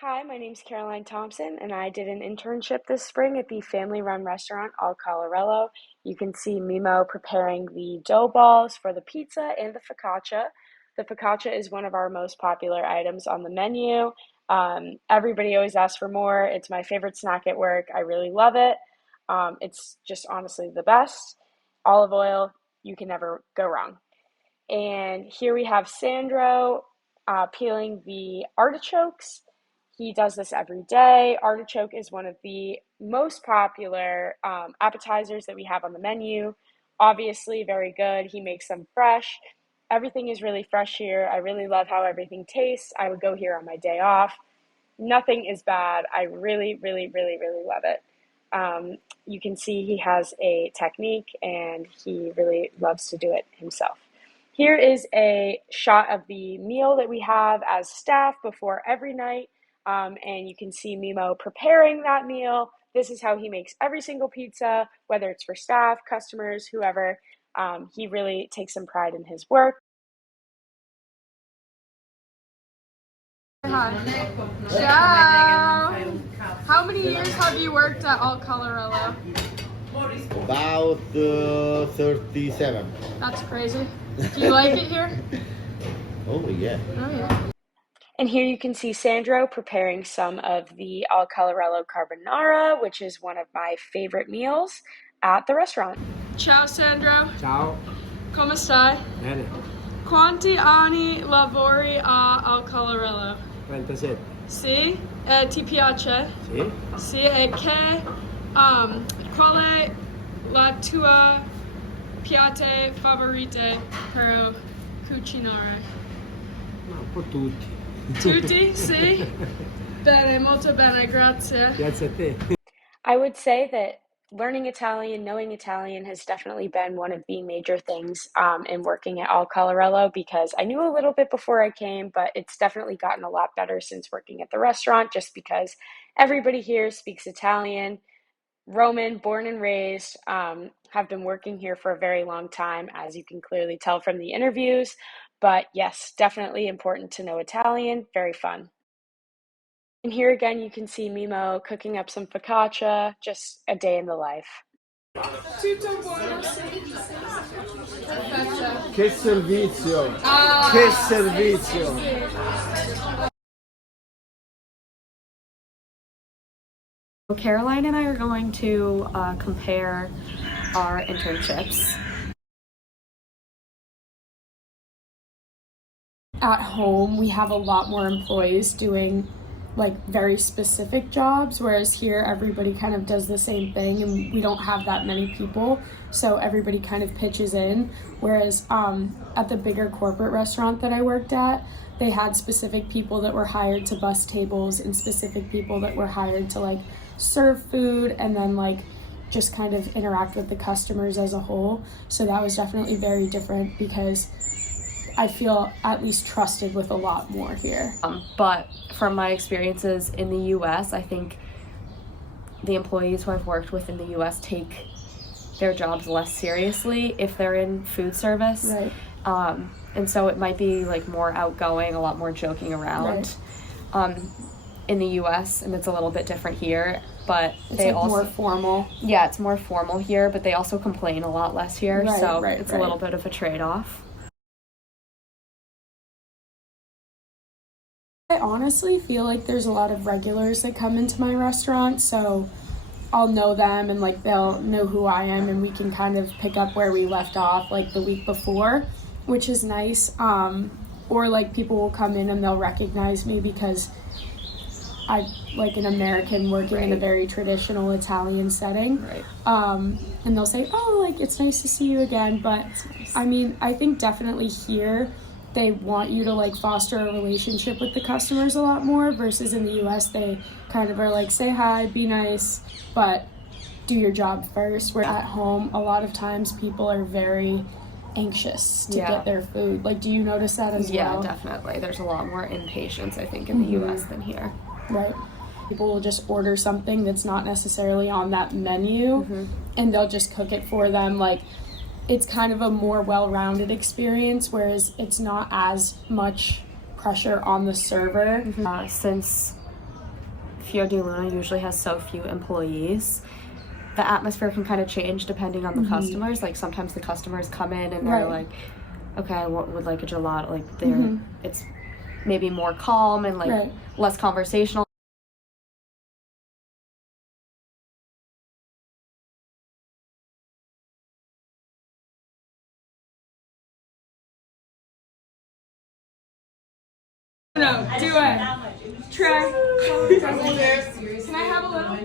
Hi, my name's Caroline Thompson, and I did an internship this spring at the family-run restaurant Al Callarello. You can see Mimo preparing the dough balls for the pizza and the focaccia. The focaccia is one of our most popular items on the menu. Everybody always asks for more. It's my favorite snack at work. I really love it. It's just honestly the best. Olive oil, you can never go wrong. And here we have Sandro peeling the artichokes. He does this every day. Artichoke is one of the most popular appetizers that we have on the menu. Obviously, very good. He makes them fresh. Everything is really fresh here. I really love how everything tastes. I would go here on my day off. Nothing is bad. I really, really, really, really love it. You can see he has a technique and he really loves to do it himself. Here is a shot of the meal that we have as staff before every night. And you can see Mimo preparing that meal. This is how he makes every single pizza, whether it's for staff, customers, whoever. He really takes some pride in his work. Hi. Ciao. How many years have you worked at Alt Callarello? About 37. That's crazy. Do you like it here? Oh, yeah. Oh yeah. And here you can see Sandro preparing some of the Al Callarello carbonara, which is one of my favorite meals at the restaurant. Ciao Sandro. Ciao. Come stai? Bene. Quanti anni lavori a Al Callarello? 37. Sì? Ti piace? Sì? Sì, e che qual è la tua piatti favorite per cucinare? Ma un po' tutti. Tutti? Sì? Bene, molto bene, grazie. Grazie a te. I would say that learning Italian, knowing Italian has definitely been one of the major things in working at Al Colorello because I knew a little bit before I came, but it's definitely gotten a lot better since working at the restaurant just because everybody here speaks Italian. Roman, born and raised, have been working here for a very long time, as you can clearly tell from the interviews. But yes, definitely important to know Italian, very fun. And here again, you can see Mimo cooking up some focaccia, just a day in the life. Tutto buono, sì. Perfetto. Che servizio! Ah, Che servizio! sì. Caroline and I are going to compare our internships. At home, we have a lot more employees doing like very specific jobs, whereas here everybody kind of does the same thing and we don't have that many people, so everybody kind of pitches in. Whereas at the bigger corporate restaurant that I worked at, they had specific people that were hired to bus tables and specific people that were hired to like serve food and then like just kind of interact with the customers as a whole. So that was definitely very different because I feel at least trusted with a lot more here. But from my experiences in the US, I think the employees who I've worked with in the US take their jobs less seriously if they're in food service. Right. And so it might be like more outgoing, a lot more joking around. Right. In the US, and it's a little bit different here, but It's they like also more formal. yeah, it's more formal here, but they also complain a lot less here, Right, so right, it's right. a little bit of a trade-off. I honestly feel like there's a lot of regulars that come into my restaurant, so I'll know them and like they'll know who I am and we can kind of pick up where we left off like the week before, which is nice. Or like people will come in and they'll recognize me because I'm like an American working in a Right. very traditional Italian setting. Right. And they'll say, oh, like, it's nice to see you again. But I mean, I think definitely here they want you to like foster a relationship with the customers a lot more versus in the US they kind of are like, say hi, be nice, but do your job first. Where at home, a lot of times people are very anxious to Yeah. get their food. Like, do you notice that as Yeah, well? definitely. There's a lot more impatience, I think, in the US than here. Right. People will just order something that's not necessarily on that menu and they'll just cook it for them. Like, it's kind of a more well-rounded experience, whereas it's not as much pressure on the server. Since Fior di Luna usually has so few employees, the atmosphere can kind of change depending on the customers. Like sometimes the customers come in and they're like, okay, I would like a gelato. Like they're it's maybe more calm and like less conversational. No, do it. Try. Can I have a little?